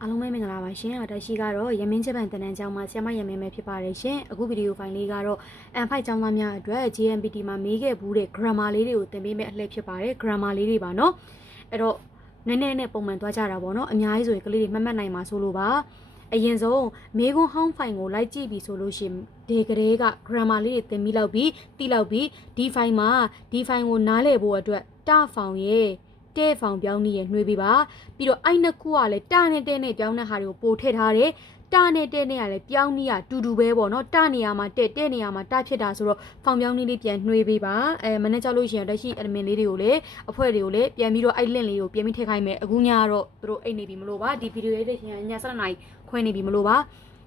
အားလုံးပဲမင်္ဂလာပါရှင်။အတရှိကတော့ရမင်းချက်ပန်တနန်းကျောင်းမှာဆရာမရမင်းပဲဖြစ်ပါတယ်ရှင်။အခုဗီဒီယိုဖိုင်လေးကတော့ N5 ကျောင်းသားများအတွက် JMPT မှာမေးခဲ့ဘူးတဲ့ grammar လေးတွေကိုသင်ပေးမယ့်အလှည့်ဖြစ်ပါတယ်။ grammar လေးတွေပါနော်။အဲ့တော့နည်းနည်းနဲ့ပုံမှန်သွားကြတာပေါ့နော်။အများကြီးဆိုရင်ကလေးတွေမှတ်မှတ်နိုင်မှာဆိုလို့ပါ။အရင်ဆုံးမေကွန်းဟောင်းဖိုင်ကိုလိုက်ကြည့်ပြီဆိုလို့ရှိရင်ဒီကလေးက grammar လေးတွေသင်ပြီးလောက်ပြီးတိလောက်ပြီးဒီ file မှာဒီ file ကိုနားလည်ဖို့အတွက်တဖောင်ရဲ့ တဲ့ဖောင်ပြောင်းနေရနှွေးပေးပါပြီးတော့အဲ့နှစ်ခုကလည်းတာနဲ့တဲ့နဲ့ပြောင်းတဲ့ဟာတွေကိုပို့ထည့်ထားတယ်တာနဲ့တဲ့နဲ့ကလည်းပြောင်းနေရတူတူပဲပေါ့နော်တာနေရာမှာတဲ့တဲ့နေရာမှာတာဖြစ်တာဆိုတော့ဖောင်ပြောင်းနည်းလေးပြန်နှွေးပေးပါအဲမနေ့ကြောက်လို့ရှိရင်လက်ရှိ admin လေးတွေကိုလည်းအဖွဲ့တွေကိုလည်းပြန်ပြီးတော့အဲ့ link လေးကိုပြန်ပြီးထည့်ခိုင်းမယ်အခုညကတော့သူတို့အိတ်နေပြီမလို့ပါဒီ video လေးတွေရှင်ည7နာရီခွဲနေပြီမလို့ပါ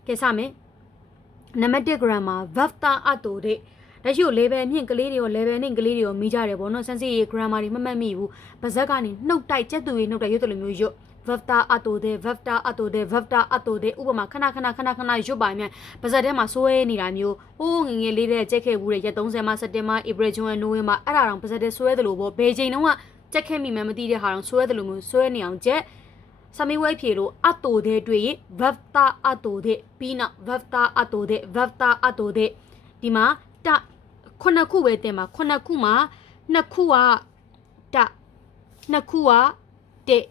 ကဲစမယ်နံပါတ်1 grammar verb တာအတူ တဲ့လက်ရှိကို level မြင့်ကလေးတွေရော level နဲ့ကလေးတွေရောမိကြတယ်ပေါ့နော်စမ်းစစ်ရေး grammar တွေမမှတ်မိဘူးပါဇက်ကနေနှုတ်တိုက်ကြက်သူတွေနှုတ်တိုက်ရွတ်တယ်လို့မျိုးရွတ် verb တာအတူတဲ့ verb တာအတူတဲ့ verb တာအတူတဲ့ဥပမာခဏခဏခဏခဏရွတ်ပါမြန်ပါဇက်ထဲမှာစိုးရဲနေတာမျိုးဟိုးငငယ်လေးတဲ့ကြက်ခဲ့ဘူးတဲ့ရက်30မှာစက်တင်ဘာဧပြီဇွန်နိုဝင်ဘာအဲ့ဒါတောင်ပါဇက်ထဲဆွဲတယ်လို့ပေါ့ဘယ်ချိန်တုန်းကကြက်ခဲ့မိမှမသိတဲ့ဟာတောင်ဆွဲတယ်လို့မျိုးဆွဲနေအောင်ကြက်စမီဝဲဖြေလို့အတူတဲ့တွေ့ရင် verb တာအတူတဲ့ပြီးနောက် verb တာအတူတဲ့ verb တာအတူတဲ့ဒီမှာ တခုနှစ်ခုပဲတင်ပါခုနှစ်ခုမှာနှစ်ခုကတနှစ်ခုကတဲ့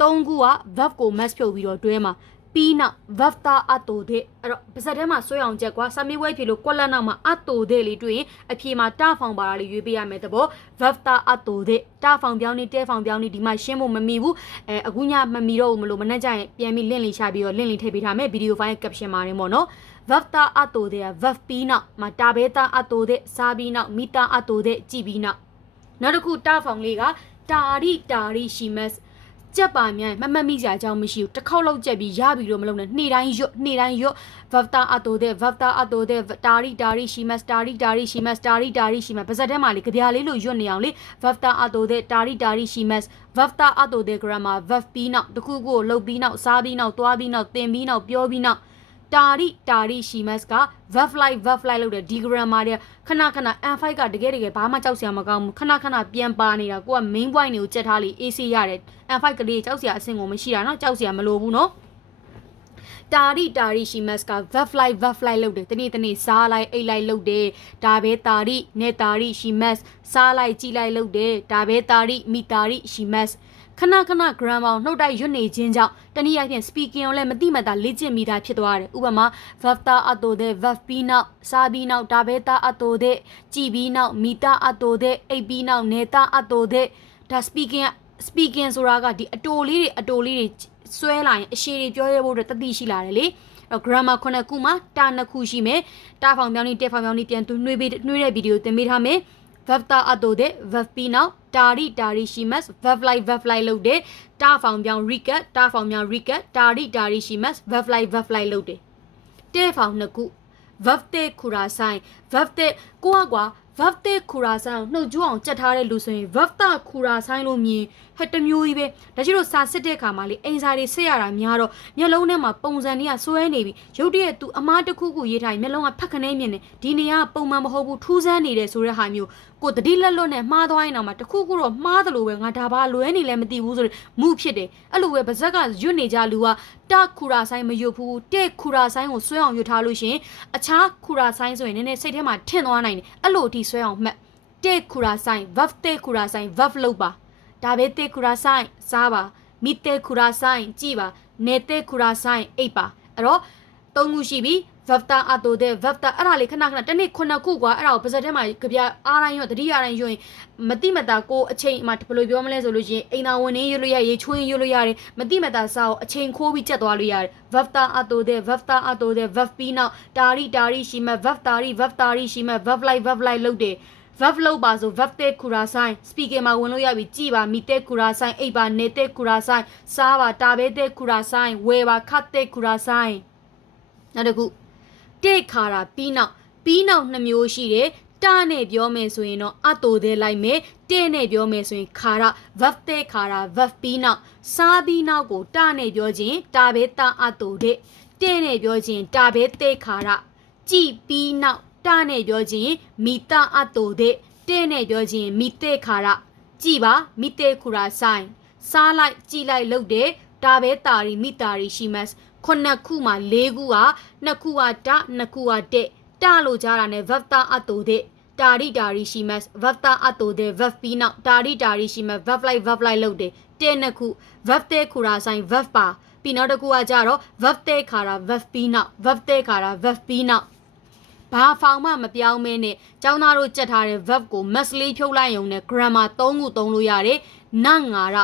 သုံးခုက verb ကို match ဖြုတ်ပြီးတော့တွဲမှာပြီးနောက် verb တာအတူတဲ့အဲ့တော့ပါစက်ထဲမှာဆွဲအောင်ချက်ကွာစမီဝဲဖြေလို့ကွက်လက်နောက်မှာအတူတဲ့လေးတွေ့ရင်အဖြေမှာတဖောင်ပါတာလေးရွေးပေးရမယ်တဘော verb တာအတူတဲ့တဖောင်ပြောင်းနေတဲဖောင်ပြောင်းနေဒီမှာရှင်းဖို့မမီဘူးအဲအခုညမမီတော့ဘူးမလို့မနှက်ကြရင်ပြန်ပြီးလင့်လီချပြီးတော့လင့်လီထည့်ပေးထားမယ်ဗီဒီယိုဖိုင် caption မှာနေပေါ့နော် verb တာအတူတဲ့ verb ပြီးနောက်မှာတာဘဲတာအတူတဲ့စားပြီးနောက်မိတာအတူတဲ့ကြည်ပြီးနောက်နောက်တစ်ခုတဖောင်လေးကတာရီတာရီရှိမတ်ကြက်ပါမြန်မမတ်မိကြအကြောင်းမရှိဘူးတစ်ခေါက်လောက်ကြက်ပြီးရပြီလို့မလုပ်နဲ့နေ့တိုင်းရွတ်နေ့တိုင်းရွတ် verb တာအတူတဲ့ verb တာအတူတဲ့တာရီတာရီရှိမတ်တာရီတာရီရှိမတ်တာရီတာရီရှိမတ်ပါစက်ထဲမှာလေကြပြားလေးလို့ရွတ်နေအောင်လေ verb တာအတူတဲ့တာရီတာရီရှိမတ် verb တာအတူတဲ့ grammar verb ပြီးနောက်တစ်ခုခုကိုလှုပ်ပြီးနောက်စားပြီးနောက်သွားပြီးနောက်သင်ပြီးနောက်ပြောပြီးနောက် တာရီတာရီရှိမတ်က verb like verb like လို့တဲ့ဒီ grammar တွေခဏခဏ n5 ကတကယ်တကယ်ဘာမှကြောက်စရာမကောင်းဘူးခဏခဏပြန်ပါနေတာကိုက main point တွေကိုချက်ထားလေ AC ရတယ် n5 ကလေးကြောက်စရာအဆင့်ကိုမရှိတာเนาะကြောက်စရာမလိုဘူးเนาะတာရီတာရီရှိမတ်က verb like verb like လုပ်တယ်တနေ့တနေ့စားလိုက်အိတ်လိုက်လုပ်တယ်ဒါပဲတာရီနဲ့တာရီရှိမတ်စားလိုက်ကြည့်လိုက်လုပ်တယ်ဒါပဲတာရီမိတာရီရှိမတ် ခဏခဏ grammar နှုတ်တိုက်ရွတ်နေခြင်းကြောင့်တနည်းအားဖြင့် speaking ကိုလည်းမတိမတာလေ့ကျင့်မိတာဖြစ်သွားတယ်ဥပမာ verb တာအတူတဲ့ verb ပြီးနောက်စားပြီးနောက်ဒါပဲတာအတူတဲ့ကြည်ပြီးနောက်မိတာအတူတဲ့အိတ်ပြီးနောက်နေတာအတူတဲ့ဒါ speaking speaking ဆိုတာကဒီအတိုလေးတွေအတိုလေးတွေဆွဲလာရင်အရှိတွေပြောရဖို့အတွက်တတိရှိလာတယ်လေတော့ grammar ခုနှစ်ခုမှာတာနှစ်ခုရှိမယ်တာဖောင်ပြောင်းနေတက်ဖောင်ပြောင်းနေပြန်သူနှွေးပေးနှွေးတဲ့ဗီဒီယိုသင်ပေးထားမယ် verb တာအတူတဲ့ verb ပြီးနောက်တာရီတာရီရှိမတ် verb like verb like လုပ်တယ်တာဖောင်ပြောင်း recap တာဖောင်ပြောင်း recap တာရီတာရီရှိမတ် verb like verb like လုပ်တယ်တဲ့ဖောင်နှစ်ခု verb တဲ့ခူရာဆိုင် verb တဲ့ကိုကကွာ verb တဲ့ခူရာဆိုင်ကိုနှုတ်ကြွအောင်ကြက်ထားတဲ့လူဆိုရင် verb တာခူရာဆိုင်လို့မြင်ဟဲ့တမျိုးကြီးပဲဒါရှိလို့စာစစ်တဲ့အခါမှာလေအိမ်စာတွေစစ်ရတာများတော့မျက်လုံးထဲမှာပုံစံတွေကစွဲနေပြီရုပ်တရက်သူအမားတစ်ခုခုရေးထားရင်မျက်လုံးကဖက်ခနဲမြင်နေဒီနေရာကပုံမှန်မဟုတ်ဘူးထူးဆန်းနေတယ်ဆိုတဲ့ဟာမျိုးကိုတတိလက်လွတ်နဲ့မှားသွားရင်တော့မှတစ်ခုခုတော့မှားတယ်လို့ပဲငါဒါဘာလွဲနေလဲမသိဘူးဆိုတဲ့မှုဖြစ်တယ်အဲ့လိုပဲဗဇက်ကရွတ်နေကြလူကတခူရာဆိုင်မရွတ်ဘူးတဲ့ခူရာဆိုင်ကိုဆွဲအောင်ရွတ်ထားလို့ရှင်အခြားခူရာဆိုင်ဆိုရင်နည်းနည်းစိတ်ထဲမှာထင်သွားနိုင်တယ်အဲ့လိုအထိဆွဲအောင်မှတ်တဲ့ခူရာဆိုင် verb တဲ့ခူရာဆိုင် verb လုပ်ပါဒါပဲတဲ့ခူရာဆိုင်စားပါမိတဲ့ခူရာဆိုင်ကြည်ပါနေတဲ့ခူရာဆိုင်အိပ်ပါအဲ့တော့သုံးခုရှိပြီ verb တာအတူတဲ့ verb တာအဲ့ဒါလေးခဏခဏတစ်နေ့ခုနှစ်ခုကွာအဲ့ဒါကိုပါစက်ထဲမှာကြပြအားတိုင်းရောတတိယတိုင်းရောရင်မတိမတာကိုအချိန်မှဘယ်လိုပြောမလဲဆိုလို့ရှိရင်အိမ်သာဝင်နေရွလို့ရရေချွေးရွလို့ရတယ်မတိမတာစာကိုအချိန်ခိုးပြီးကြက်သွားလို့ရတယ် verb တာအတူတဲ့ verb တာအတူတဲ့ verb ပြီးနောက်တာရီတာရီရှိမဲ့ verb တာရီ verb တာရီရှိမဲ့ verb like verb like လုပ်တယ် verb လောက်ပါဆို verb တဲ့ခူရာဆိုင် speaking မှာဝင်လို့ရပြီကြည်ပါမိတဲ့ခူရာဆိုင်အိပ်ပါနေတဲ့ခူရာဆိုင်စားပါတာပဲတဲ့ခူရာဆိုင်ဝယ်ပါခတ်တဲ့ခူရာဆိုင်နောက်တစ်ခု တိတ်ခါတာပြီးနောက်ပြီးနောက်နှစ်မျိုးရှိတယ်တာနဲ့ပြောမယ်ဆိုရင်တော့အတူသေးလိုက်မယ်တဲ့နဲ့ပြောမယ်ဆိုရင်ခါရ verb တဲ့ခါရ verb ပြီးနောက်စားပြီးနောက်ကိုတာနဲ့ပြောခြင်းတာပဲတာအတူတဲ့တဲ့နဲ့ပြောခြင်းတာပဲတဲ့ခါရကြည်ပြီးနောက်တာနဲ့ပြောခြင်းမိတာအတူတဲ့တဲ့နဲ့ပြောခြင်းမိတဲ့ခါရကြည်ပါမိတဲ့ခူရာဆိုင်စားလိုက်ကြည်လိုက်လုပ်တဲ့ဒါပဲတာရီမိတာရီရှိမတ် ခုနှစ်ခုမှာ၄ခုကနှစ်ခုကတနှစ်ခုကတဲ့တလို့ကြားတာနဲ့ verb တာအတူတဲ့တာရီတာရီရှိမတ် verb တာအတူတဲ့ verb ပြီးနောက်တာရီတာရီရှိမတ် verb like verb like လုပ်တယ်တဲ့နှစ်ခု verb တဲ့ခူရာဆိုင် verb ပါပြီးနောက်တစ်ခုကကြတော့ verb တဲ့ခါတာ verb ပြီးနောက် verb တဲ့ခါတာ verb ပြီးနောက်ဘာဖောင်မှမပြောင်းမဲနဲ့ကျောင်းသားတို့ကြက်ထားတဲ့ verb ကို mass လေးဖြုတ်လိုက်ရုံနဲ့ grammar ၃ခုသုံးလို့ရတယ်နငါရ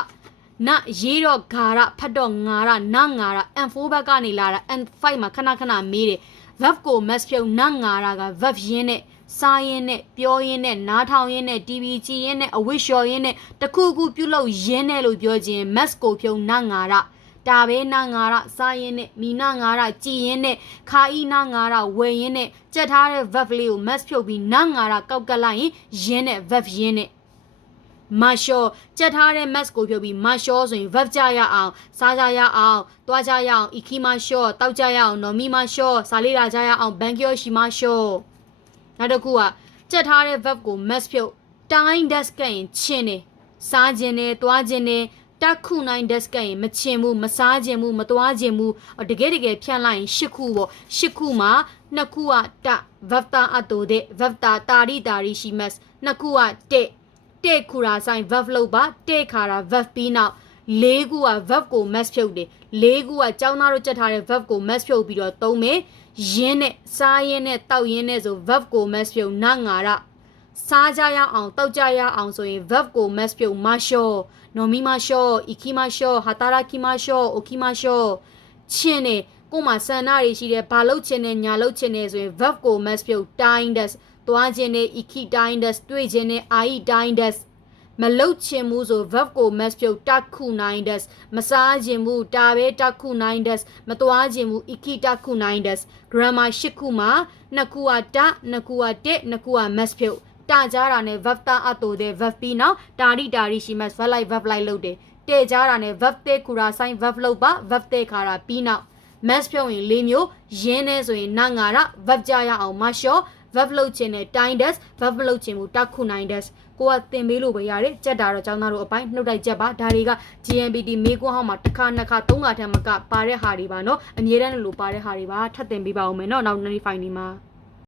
နရေးတော့ဂါရဖတ်တော့ငါရနငါရ n4 ဘက်ကနေလာတာ n5 မှာခဏခဏမေးတယ် verb ကို mass ဖြုတ်နငါရက verb ရင်းနဲ့စားရင်းနဲ့ပြောရင်းနဲ့နားထောင်ရင်းနဲ့ TV ကြည့်ရင်းနဲ့အဝတ်လျှော်ရင်းနဲ့တခုခုပြုတ်လို့ရင်းနဲ့လို့ပြောခြင်း mass ကိုဖြုတ်နငါရဒါပဲနာငါရစားရင်းနဲ့မိနာငါရကြည်ရင်းနဲ့ခါဤနာငါရဝယ်ရင်းနဲ့ကြက်ထားတဲ့ verb လေးကို mass ဖြုတ်ပြီးနာငါရကောက်ကတ်လိုက်ရင်ရင်းနဲ့ verb ရင်းနဲ့ မရှောကြက်ထားတဲ့ max ကိုဖြုတ်ပြီးမရှောဆိုရင် verb ကြရအောင်စားကြရအောင်တွားကြရအောင် iki မရှောတောက်ကြရအောင်နော်မီမရှောစားလေးလာကြရအောင် bank ယောရှိမရှောနောက်တစ်ခုကကြက်ထားတဲ့ verb ကို max ဖြုတ် time desk ကရင်ချင်းနေစားခြင်းနဲ့တွားခြင်းနဲ့တက်ခုနိုင် desk ကရင်မချင်ဘူးမစားခြင်းဘူးမတွားခြင်းဘူးအော်တကယ်တကယ်ဖြန့်လိုက်ရင်၈ခုပေါ့၈ခုမှာနှစ်ခုကတ verb တာအတူတဲ့ verb တာတာရီတာရီရှိမတ်နှစ်ခုကတဲ့ တဲ့ခူရာဆိုင် verb လောက်ပါတဲ့ခါရာ verb ပြီးနောက်လေးခုက verb ကို mass ဖြုတ်တယ်လေးခုကကျောင်းသားတို့ကြက်ထားတဲ့ verb ကို mass ဖြုတ်ပြီးတော့သုံးမယ်ရင်းနဲ့စားရင်းနဲ့တောက်ရင်းနဲ့ဆို verb ကို mass ဖြုတ်နာငါရစားကြရအောင်တောက်ကြရအောင်ဆိုရင် verb ကို mass ပြုတ် masho nomi masho iki masho hataraki masho oki masho ချင်းနဲ့ကိုယ်မှာဆန္ဒတွေရှိတယ်ဘာလုပ်ချင်တယ်ညာလုပ်ချင်တယ်ဆိုရင် verb ကို mass ပြုတ် time des သွားခြင်းနဲ့ iki time des တွေ့ခြင်းနဲ့ ai time des မလုတ်ချင်မှုဆို verb ကို mass ဖြုတ်တခု9 des မစားခြင်းမှုတာပဲတခု9 des မသွားခြင်းမှု iki တခု9 des grammar ၈ခုမှာနှစ်ခုကတနှစ်ခုကတဲ့နှစ်ခုက mass ဖြုတ်တာကြတာနဲ့ verb တာအတူတဲ့ verb ပြီးနောက်တာရီတာရီရှိမှ verb like verb like လုပ်တယ်တဲ့ကြတာနဲ့ verb တဲ့ကူရာဆိုင် verb လုပ်ပါ verb တဲ့ခါတာပြီးနောက် mass ဖြုတ်ရင်၄မျိုးရင်းနေဆိုရင်နာငါရ verb ကြရအောင်မလျှော့ verb လုပ်ခြင်းနဲ့ time dash verb လုပ်ခြင်းကိုတခုနိုင် dash ကိုကသင်ပေးလို့ပဲရတယ်ကြက်တာတော့ကျောင်းသားတို့အပိုင်းနှုတ်တိုက်ကြက်ပါဒါတွေက GMPT မေကွန်းဟောင်းမှာတစ်ခါနှစ်ခါသုံးခါထက်မကပါတဲ့ဟာတွေပါနော်အမြဲတမ်းလို့ပါတဲ့ဟာတွေပါထပ်သင်ပေးပါဦးမယ်နော်နောက် notify နေမှာ